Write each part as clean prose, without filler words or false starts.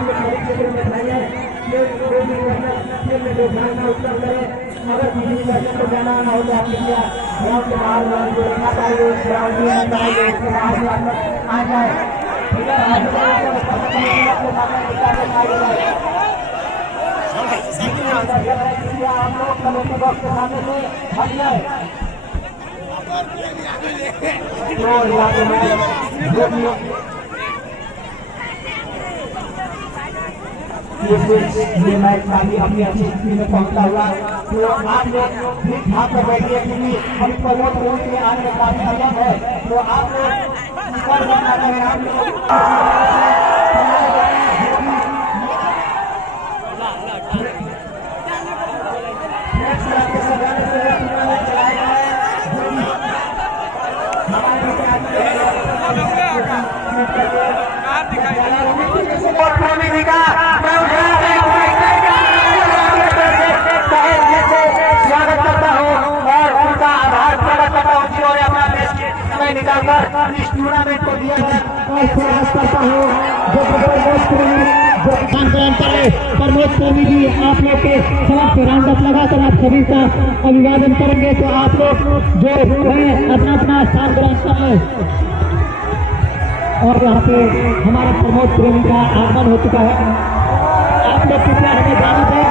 आपके शरीर क्षेत्र में बताइए ये कोई भी प्रश्न में ध्यान में उत्तर करें। अगर किसी प्रश्न को जाना ना हो तो आप कृपया ग्राउंड के बाहर जो रेखा पाएंगे ग्राउंड में आएंगे उसके बाहर आ जाए। ठीक है, आप लोग कमेटी बॉक्स के सामने से हट जाए। ये मैच काफी अपनी अच्छी स्थिति में पहुंचता हुआ तो आप लोग ठीक ठाक कर बैठिए क्योंकि हम प्रमोद रोड के आने में काफी अलग है तो आप लोग ऊपर जाना करें। आप लोग स्वागत करता हूँ और उनका आभार प्रकट करता हूँ जिन्होंने अपना देश के समय निकालकर इस टूर्नामेंट को दिया है। करता हूँ जो प्रमोद प्रेमी जी आप लोग के समस्त राउंड अप लगाकर आप सभी का अभिवादन करेंगे तो आप लोग जो है अपना अपना स्थान ग्रहण कर लें। और यहाँ पे हमारे प्रमोद प्रेमी का आगमन हो चुका है। आप लोग कृपया हमें जाने दें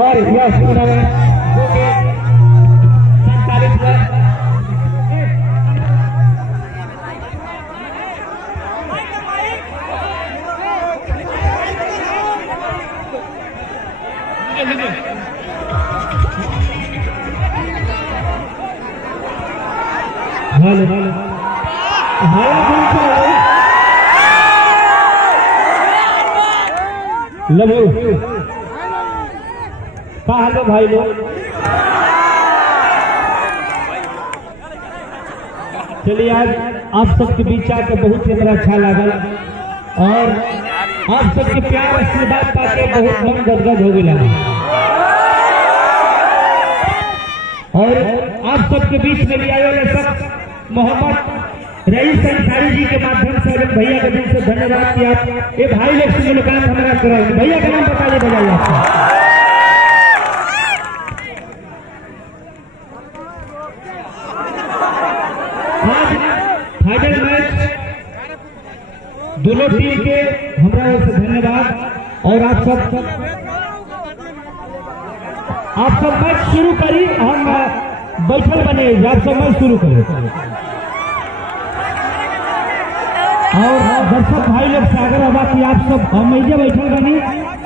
और यह टूर्नामेंट संचालित है कहा लो भाई लोग। चलिए आज आप सबके बीच आकर बहुत ही बड़ा अच्छा लगा और आप सबके प्यार आशीर्वाद पाके बहुत मन गदगद हो गया और आप सबके बीच में लिया वाले सब मोहम्मद रईस अंसारी जी के माध्यम से भैया के दिल से धन्यवाद कि आप ये भाई लोग से मुलाकात हमारा कराएंगे। भैया का नाम बताइए बजाइए आपको। आज फाइनल मैच दोनों टीम के हमारा ओर से धन्यवाद और आप सब मैच शुरू करी हम बैठल बने आप सब मैच शुरू करें और दर्शक भाई लोग से आग्रह होगा कि आप सब हम बैठल बनी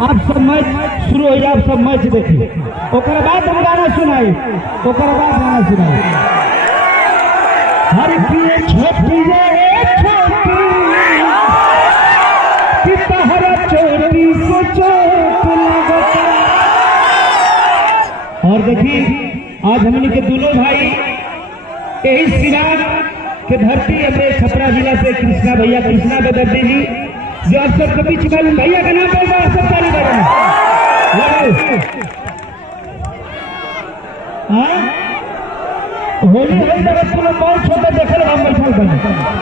आप सब मैच शुरू हो जाए। आप सब मैच देखिए ओकर बाद हम गाना सुनाई हर छोटी चोटी से चोट लगता। और देखिए आज हमने के दोनों भाई यही सिवान के धरती अपने छपरा जिला से कृष्णा भैया कृष्णा बेदर्दी जी जो आप सबके बीच में भैया का नाम बोल सब ताली बजाना। होली बहुत छोटे देखल हम बैठल बने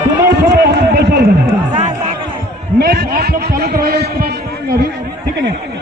तुम्हारे छोटे हम बैठल बने मैच आप लोग चालू करवाइए उसके बाद अभी ठीक है ना।